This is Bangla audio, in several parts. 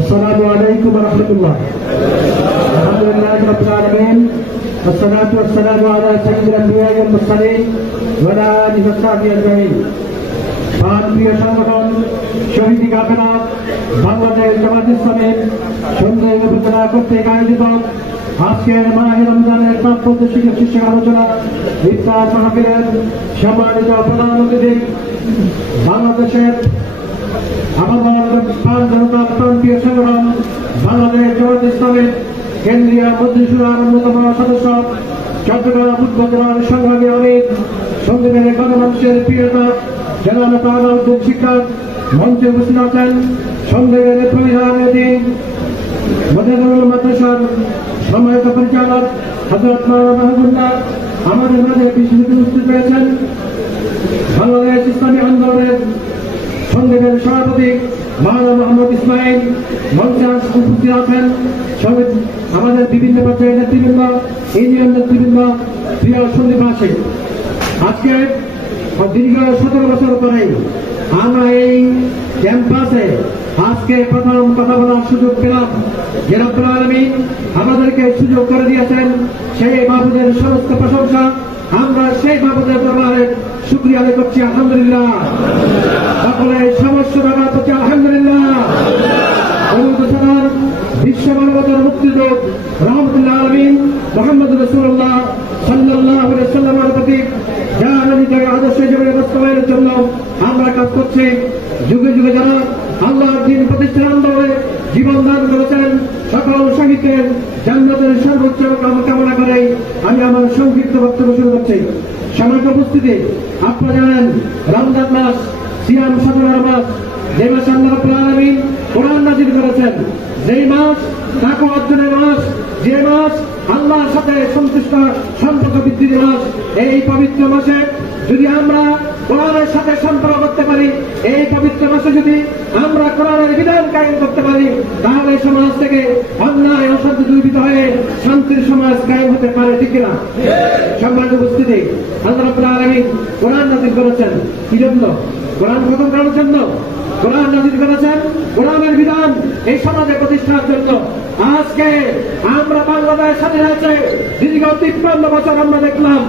আসসালামু আলাইকুম ওয়া রাহমাতুল্লাহ। আলহামদুলিল্লাহি রাব্বিল আলামিন ওয়াসসালাতু ওয়াসসালামু আলা সাইয়্যিদিল আমবিয়া ওয়াল মুরসালিন ওয়া আলা আলিহি ওয়া সাহবিহি আজমাইন। প্রিয় সংগঠন শহীদ কাফেলা বাংলাদেশ জামাত ইসলামের সুন্দর উপজেলা কর্তৃক আয়োজিত আজকের মাহে রমজানের প্রাপ্তদর্শী শীর্ষক আলোচনা ইফতার মাহফিলের সম্মানিত প্রধান অতিথি বাংলাদেশের আমাদের জনতার প্রান্তীয় সংগঠন বাংলাদেশ জামাত ইসলামের কেন্দ্রীয় মজলিসুর অন্যতম সদস্য চট্টগ্রাম উপজেলার সংগ্রামী অনেক সন্দীপের গণমানুষের প্রিয়তা জেলা তালাউদ্দিন শিক্ষক মঞ্চে উপস্থিত আছেন সন্দীপের প্রধানমন্ত্রী মজাদুল মাদ্রাসার সম্মানিত পরিচালক হযরত মাওলানা মাহবুবুল্লাহ আমাদের মাঝে বিশেষ উপস্থিত হয়েছেন বাংলাদেশ ইসলামী আন্দোলনের সন্দীপের সভাপতি মাওলানা মোহাম্মদ ইসমাইল মঞ্চে উপস্থিত আছেন সঙ্গে আমাদের বিভিন্ন পর্যায়ের নেতৃবৃন্দ ইউনিয়ন নেতৃবৃন্দ প্রিয় সন্দীপবাসী। আজকে দীর্ঘ 17 বছর পরে আমরা এই ক্যাম্পাসে আজকে প্রথম কথা বলার সুযোগ পেলাম। যে রব্বুল আলামিন আমাদেরকে সুযোগ করে দিয়েছেন সেই মাহবুবের সমস্ত প্রশংসা আমরা সেই মাহবুবের দরবারে শুকরিয়া আদায় করছি আলহামদুলিল্লাহ। সকলে সমস্ত ব্যবহার করছি আলহামদুলিল্লাহ। বিশ্ব মানবতার মুক্তিযোদ্ধা রহমতুল্লাহ আলামিন মুহাম্মদ রাসূলুল্লাহ সাল্লাল্লাহু আলাইহি ওয়াসাল্লামের প্রতি যার নিজের আদর্শ জীবনের বাস্তবায়নের জন্য আমরা কাজ করছি। যুগে যুগে যারা আল্লাহর দ্বীন প্রতিষ্ঠার আন্দোলনে জীবন দান করেছেন সকল শহীদদের জান্নাতের সর্বোচ্চ কামনা করে আমি আমার সংক্ষিপ্ত বক্তব্য শুরু করছি। সম্মানিত উপস্থিতি, আপনারা জানেন রমজান মাস সিয়াম সাধনার মাস, যে মাসে আল্লাহ রাব্বুল আলামিন কোরআন নাযিল করেছেন, যেই মাস তাকওয়া অর্জনের মাস, যে মাস আল্লাহর সাথে সন্তুষ্ট সম্পর্ক বৃদ্ধির মাস। এই পবিত্র মাসে যদি আমরা কোরআনের সাথে সম্পর্ক করতে পারি, এই পবিত্র মাসে যদি আমরা কোরআনের বিধান কায়েম করতে পারি, তাহলে সমাজ থেকে অন্যায় অশান্তি দূরীভূত হয়ে শান্তির সমাজ কায়েম হতে পারে, ঠিক কিনা? সম্মানিত উপস্থিতি, আল্লাহ রাব্বুল আলামিন কোরআন নাযিল করেছেন কি জন্য? কোরআন খতম করার জন্য কোরআন নাযিল করেছেন কোরআনের বিধান এই সমাজে প্রতিষ্ঠার জন্য। আজকে আমরা বাংলাদেশ স্বাধীন হয়েছে দীর্ঘ 53 বছর আমরা দেখলাম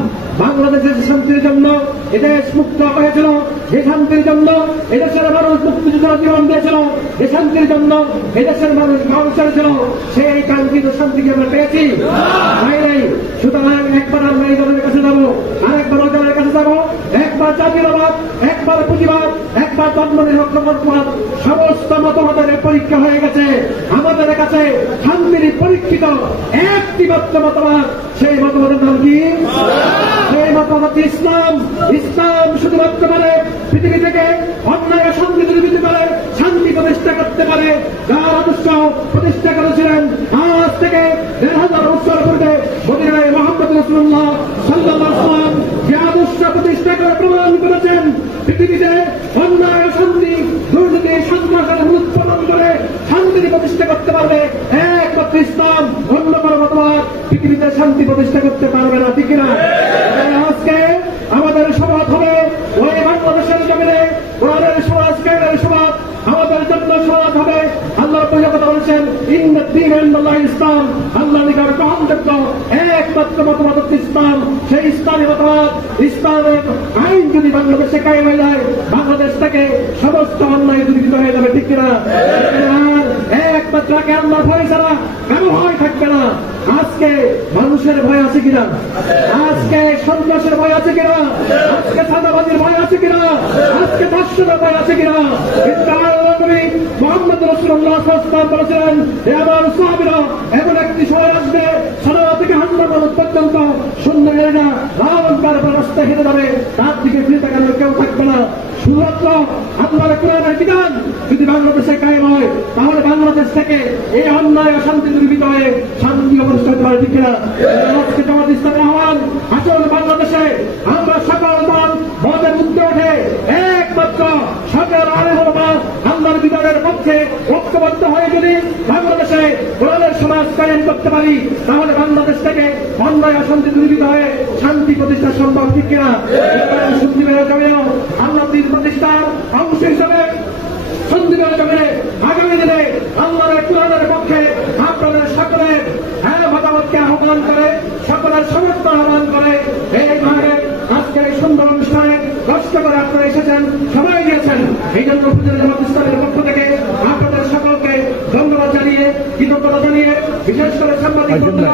বাংলাদেশের শান্তির জন্য এদেশ মুক্ত হয়েছিল, যে শান্তির জন্য এদেশের মানুষ মুক্তিযুদ্ধ জীবন দিয়েছিল, যে শান্তির জন্য এদেশের মানুষ মানুষের ছিল, সেই কাঙ্ক্ষিত শান্তিকে আমরা পেয়েছি নাই। সুতরাং একবার আমরা এই দলের কাছে যাবো, আরেকবার ওই দলের কাছে যাবো, একবার জাতীয়তাবাদ, একবার পুঁজিবাদ, একবার ধর্মনিরপেক্ষতাবাদ, সমস্ত মতবাদের পরীক্ষা হয়ে গেছে। আমাদের কাছে শান্তির পরীক্ষিত একটি মাত্র মতবাদ, সেই মতবাদের নাম কি? সেই মতবাদ ইসলাম। ইসলাম শুধুমাত্র পারে পৃথিবী থেকে অন্যায় শান্তি দূরীভূত করে শান্তি প্রতিষ্ঠা করতে পারে। যার আদর্শ প্রতিষ্ঠা করেছিলেন আজ থেকে 1500 বছর পূর্বে মদিনায় মুহাম্মদ রাসূলুল্লাহ সাল্লাল্লাহু আলাইহি ওয়াসাল্লাম যে আদর্শ প্রতিষ্ঠা করে প্রমাণ করেছেন পৃথিবীতে অন্যায় শান্তি দুর্নীতি সন্ত্রাসের উৎপাদন করে শান্তি প্রতিষ্ঠা করতে পারবে একমাত্র ইসলাম। অন্য কোনো মতবাদ পৃথিবীতে শান্তি প্রতিষ্ঠা করতে পারবে না, ঠিক কিনা? আজকে আমাদের সমাজ হবে ওই বাংলাদেশের জমিনে কোরআনের সমাজ, কায়েমের সমাজ আমাদের জন্য সমাজ হবে। আল্লাহ কথা বলেছেন ইন্নাদ দীন ইনদাল্লাহি ইসলাম, আল্লাহ নিকট গ্রহণযোগ্য একমাত্র মতবাদ ইসলাম। সেই ইসলামী মতবাদ, ইসলামের আইন যদি বাংলাদেশে কায়েম হয়ে যায়, বাংলাদেশ থেকে সমস্ত অন্যায় দূরীভূত হয়ে যাবে, ঠিক কিনা? একমাত্র আল্লাহর ভয় ছাড়া কারো ভয় থাকবে না। আজকে মানুষের ভয় আছে কিনা? আজকে সন্ত্রাসের ভয় আছে কিনা? আজকে চাঁদাবাজির ভয় আছে কিনা? আজকে ধর্ষণের ভয় আছে কিনা? মুহাম্মদ রাসূলুল্লাহ সাল্লাল্লাহু আলাইহি ওয়াসাল্লাম বলেছিলেন, হে আমার সাহাবীরা, এমন একটি সময় আসবে সারা থেকে হাজার মানুষ পর্যন্ত সুন্দরীরা রাবণ পার রাস্তায় হেঁটে যাবে, তার দিকে ফিরে তাকানোর কেউ থাকবে না। শুধুমাত্র আল্লাহর কোরআনের বিধান যদি বাংলাদেশে কায়েম হয়, তাহলে বাংলাদেশ থেকে এই অন্যায় অশান্তি দূরীভূত হয়ে শান্তি অবস্থা হতে পারে, ঠিক কিনা? আজকে জামাত ইসলামের আহ্বান, আসল বাংলাদেশে আমরা সকল দল মদের উঠে ওঠে একমাত্র সকল আলেম ওলামা আল্লাহর বিধানের পক্ষে ঐক্যবদ্ধ হয়ে যদি বাংলাদেশে কোরআনের সমাজ কায়েম করতে পারি, তাহলে বাংলাদেশ থেকে অন্যায় অশান্তি দূরীভূত হয়ে শান্তি প্রতিষ্ঠা সম্ভব, ঠিক কিনা? সন্দীপের জমিও আল্লাহ দ্বীন প্রতিষ্ঠার অংশ হিসেবে সন্দীপের জমিনে আগামী দিনে আল্লাহর কোরআনের পক্ষে আপনাদের সকলের মতামতকে আহ্বান করে, সকলের সমর্থন আহ্বান করে এইভাবে আজকের এই সুন্দর অনুষ্ঠানে কষ্ট করে আপনারা এসেছেন, সময় দিয়েছেন। এই জন্য উপজেলা জামাত ইসলামের পক্ষ থেকে আপনাদের সকলকে ধন্যবাদ জানিয়ে, কৃতজ্ঞতা জানিয়ে, বিশেষ করে সাংবাদিক বন্ধুরা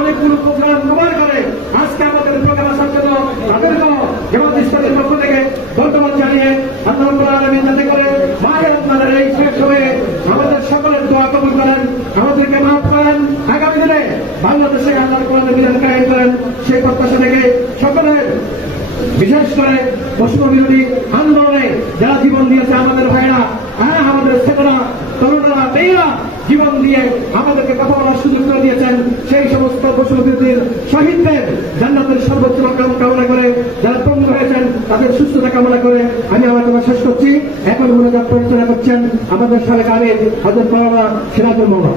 অনেকগুলো প্রোগ্রাম কভার করে আজকে আমাদের প্রোগ্রাম আসার জন্য তাদেরকেও জামাত ইসলামের পক্ষ থেকে ধন্যবাদ জানিয়ে আল্লাহ রাব্বুল আলামিন যাতে করে মায়ের আপনাদের এই শেষ হয়ে আমাদের সকলের দোয়া কবুল করেন, আমাদেরকে মাফ করেন, আগামী দিনে বাংলাদেশে আল্লাহর কোরআনের বিধান কায়েম করেন, সেই প্রত্যাশা থেকে সকলের বিশেষ করে বৈষম্য বিরোধী আন্দোলনে যারা জীবন দিয়েছে আমাদের ভাইরা, আমাদের ছেলেরা, তরুণরা, মেয়েরা জীবন দিয়ে আমাদেরকে কথা বলার সুযোগ করে দিয়েছেন, সেই সমস্ত বৈষম্য বিরোধীর শহীদদের জান্নাতের সর্বোচ্চ মাকাম কামনা করে, যারা পঙ্গু হয়েছেন তাদের সুস্থতা কামনা করে আমি আমার কথা শেষ করছি। এখন মোনাজাত পরিচালনা করছেন আমাদের সাবেক আমির হযরত মাওলানা সিরাজুল মওলা।